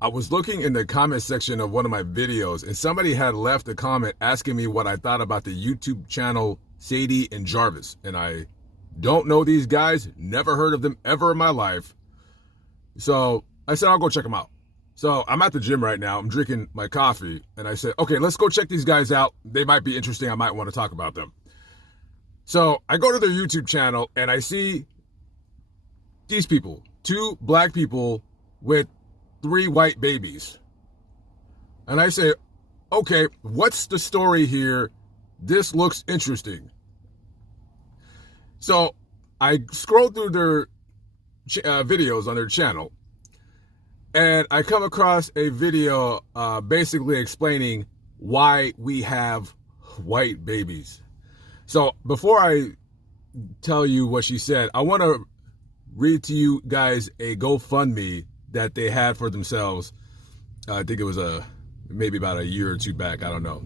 I was looking in the comment section of one of my videos, and somebody had left a comment asking me what I thought about the YouTube channel Sadie and Jarvis. And I don't know these guys, never heard of them ever in my life. So I said, I'll go check them out. So I'm at the gym right now. I'm drinking my coffee. And I said, okay, let's go check these guys out. They might be interesting. I might want to talk about them. So I go to their YouTube channel and I see these people, two black people with 3 white babies. And I say, okay, what's the story here? This looks interesting. So I scroll through their videos on their channel, and I come across a video basically explaining why we have white babies. So before I tell you what she said, I want to read to you guys a GoFundMe that they had for themselves. I think it was maybe about a year or two back. I don't know.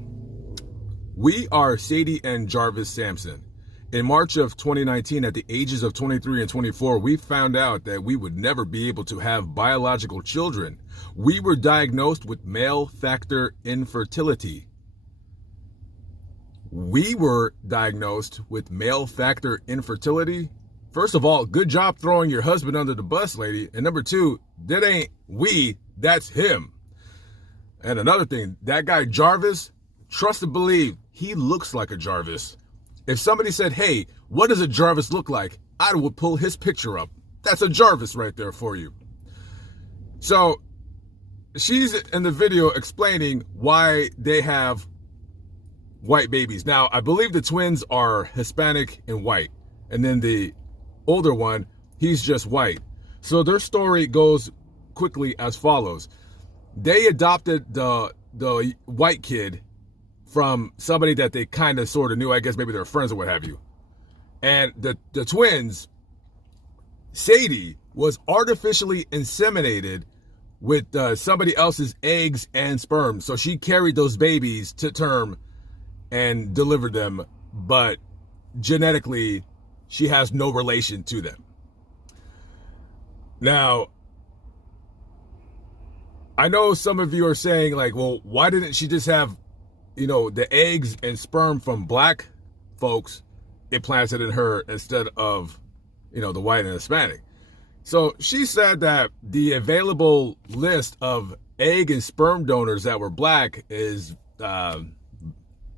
We are Sadie and Jarvis Sampson. In March of 2019, at the ages of 23 and 24, we found out that we would never be able to have biological children. We were diagnosed with male factor infertility. We were diagnosed with male factor infertility. First of all, good job throwing your husband under the bus, lady. And number two, that ain't we, that's him. And another thing, that guy Jarvis, trust and believe, he looks like a Jarvis. If somebody said, hey, what does a Jarvis look like? I would pull his picture up. That's a Jarvis right there for you. So she's in the video explaining why they have white babies. Now, I believe the twins are Hispanic and white. And then the older one, he's just white. So their story goes quickly as follows. They adopted the white kid from somebody that they kind of sort of knew. I guess maybe they're friends or what have you. And the twins, Sadie, was artificially inseminated with somebody else's eggs and sperm. So she carried those babies to term and delivered them, but genetically, she has no relation to them. Now, I know some of you are saying, like, well, why didn't she just have, the eggs and sperm from black folks implanted in her instead of, the white and Hispanic? So she said that the available list of egg and sperm donors that were black is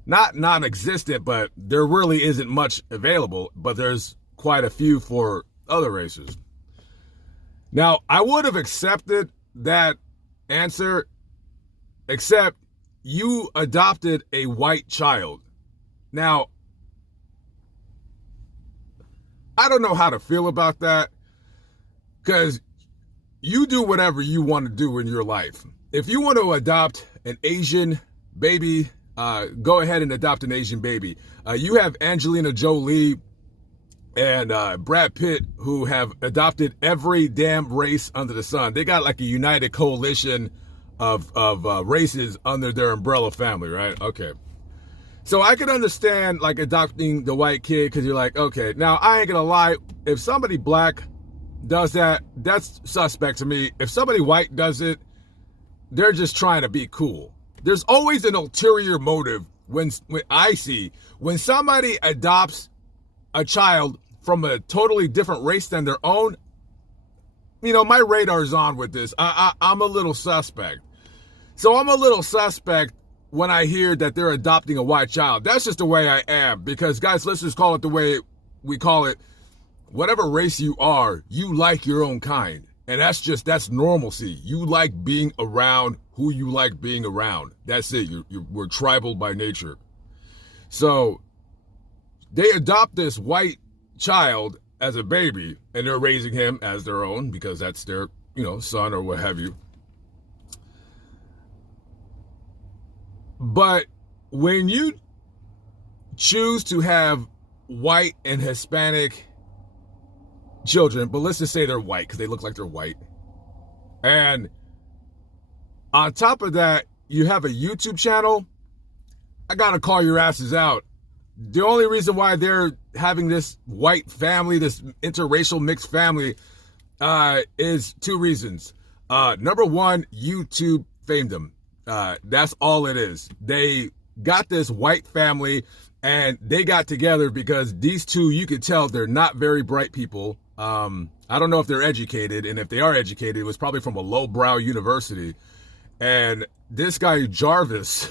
not non-existent, but there really isn't much available, but there's quite a few for other races. Now, I would have accepted that answer, except you adopted a white child. Now, I don't know how to feel about that, because you do whatever you want to do in your life. If you want to adopt an Asian baby, go ahead and adopt an Asian baby. You have Angelina Jolie and Brad Pitt, who have adopted every damn race under the sun. They got like a united coalition of races under their umbrella family, right? Okay. So I can understand like adopting the white kid, because you're like, okay, now I ain't gonna lie, if somebody black does that, that's suspect to me. If somebody white does it, they're just trying to be cool. There's always an ulterior motive when somebody adopts a child from a totally different race than their own. My radar's on with this. I'm a little suspect. So I'm a little suspect when I hear that they're adopting a white child. That's just the way I am, because guys, let's just call it the way we call it. Whatever race you are, you like your own kind. And that's normalcy. You like being around who you like being around. That's it. We're tribal by nature. So they adopt this white child as a baby, and they're raising him as their own because that's their, son or what have you. But when you choose to have white and Hispanic children, but let's just say they're white because they look like they're white. And on top of that, you have a YouTube channel. I got to call your asses out. The only reason why they're having this white family, this interracial mixed family, is two reasons. Number one, YouTube famed them. That's all it is. They got this white family and they got together because these two, you could tell they're not very bright people. I don't know if they're educated, and if they are educated, it was probably from a lowbrow university. And this guy, Jarvis,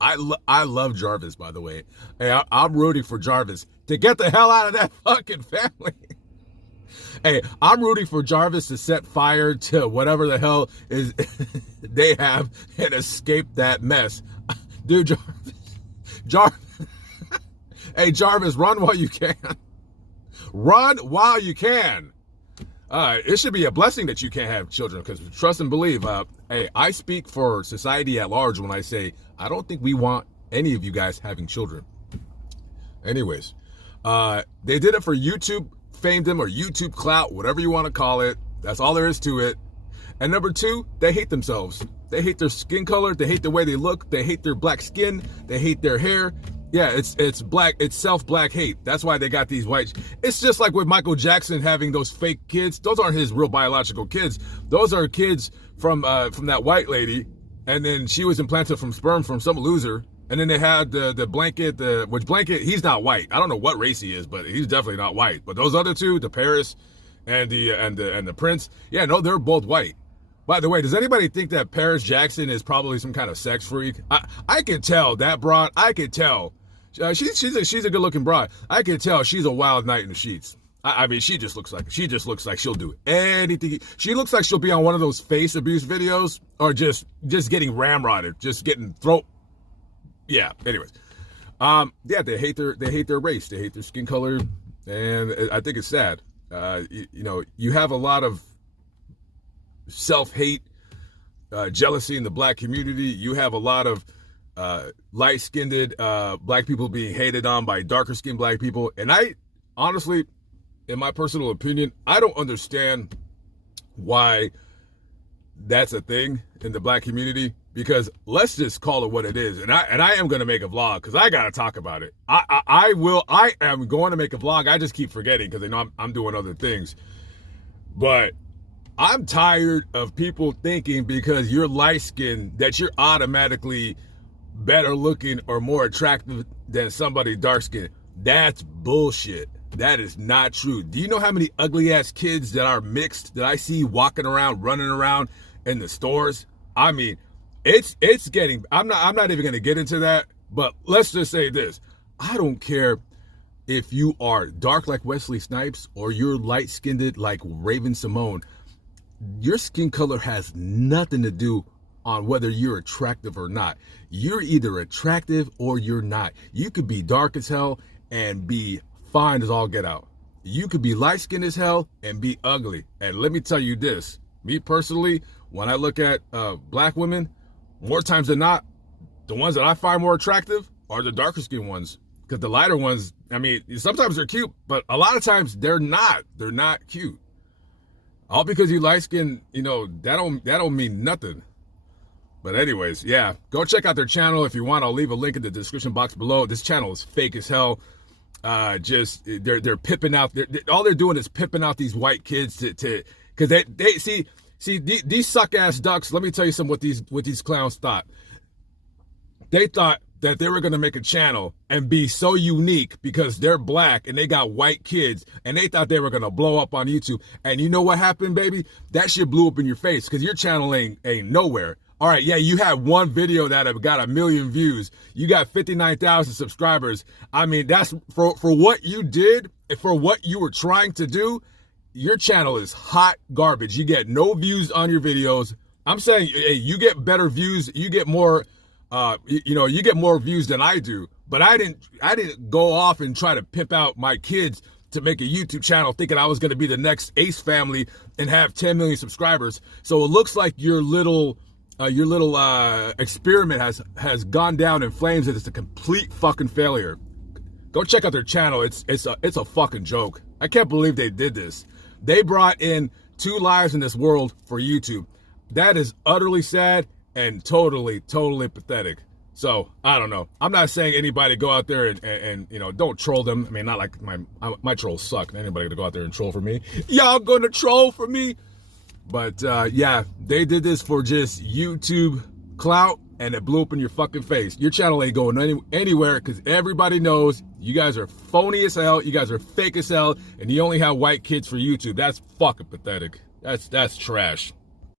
I love Jarvis, by the way. Hey, I'm rooting for Jarvis to get the hell out of that fucking family. Hey, I'm rooting for Jarvis to set fire to whatever the hell is they have and escape that mess. Dude, Jarvis. Hey, Jarvis, run while you can. Run while you can. It should be a blessing that you can't have children, because trust and believe, hey, I speak for society at large when I say I don't think we want any of you guys having children. Anyways, they did it for YouTube, famed them, or YouTube clout, whatever you want to call it. That's all there is to it. And number two, they hate themselves. They hate their skin color. They hate the way they look. They hate their black skin. They hate their hair. Yeah, it's black. It's self-black hate. That's why they got these white. It's just like with Michael Jackson having those fake kids. Those aren't his real biological kids. Those are kids from that white lady, and then she was implanted from sperm from some loser. And then they had the blanket, which blanket, he's not white. I don't know what race he is, but he's definitely not white. But those other two, the Paris and the Prince, yeah, no, they're both white. By the way, does anybody think that Paris Jackson is probably some kind of sex freak? I can tell that broad. I can tell. She's a good looking broad. I can tell she's a wild night in the sheets. I mean, she just looks like she'll do anything. She looks like she'll be on one of those face abuse videos, or just getting ramrodded, just getting throat. Yeah. Anyways, yeah, they hate their race, they hate their skin color, and I think it's sad. You have a lot of self-hate, jealousy in the black community. You have a lot of light-skinned black people being hated on by darker-skinned black people, and I honestly, in my personal opinion, I don't understand why that's a thing in the black community, because let's just call it what it is. And I am going to make a vlog because I got to talk about it. I am going to make a vlog. I just keep forgetting because I know I'm doing other things. But I'm tired of people thinking because you're light-skinned that you're automatically better looking or more attractive than somebody dark-skinned. That's bullshit. That is not true. Do you know how many ugly-ass kids that are mixed that I see walking around, running around in the stores? I mean, it's getting, I'm not even going to get into that, but let's just say this. I don't care if you are dark like Wesley Snipes or you're light-skinned like Raven Simone. Your skin color has nothing to do on whether you're attractive or not. You're either attractive or you're not. You could be dark as hell and be fine as all get out. You could be light-skinned as hell and be ugly. And let me tell you this, me personally, when I look at black women, more times than not, the ones that I find more attractive are the darker skinned ones. Because the lighter ones, I mean, sometimes they're cute, but a lot of times they're not. They're not cute. All because you light skinned, that don't mean nothing. But anyways, yeah, go check out their channel if you want. I'll leave a link in the description box below. This channel is fake as hell. They're pipping out. All they're doing is pipping out these white kids to because they see these suck ass ducks. Let me tell you something. What these clowns thought. They thought that they were gonna make a channel and be so unique because they're black and they got white kids, and they thought they were gonna blow up on YouTube. And you know what happened, baby? That shit blew up in your face because your channel ain't nowhere. All right, yeah, you had one video that have got 1 million views. You got 59,000 subscribers. I mean, that's for what you did, for what you were trying to do. Your channel is hot garbage. You get no views on your videos. I'm saying, hey, you get better views. You get more, you get more views than I do. But I didn't go off and try to pimp out my kids to make a YouTube channel thinking I was going to be the next Ace family and have 10 million subscribers. So it looks like your little experiment has gone down in flames, and it's a complete fucking failure. Go check out their channel. It's a fucking joke. I can't believe they did this. They brought in 2 lives in this world for YouTube. That is utterly sad and totally pathetic. So I don't know. I'm not saying anybody go out there and don't troll them. I mean, not like my trolls suck. Anybody to go out there and troll for me? Y'all gonna troll for me? But yeah, they did this for just YouTube clout, and it blew up in your fucking face. Your channel ain't going anywhere because everybody knows you guys are phony as hell, you guys are fake as hell, and you only have white kids for YouTube. That's fucking pathetic. That's trash.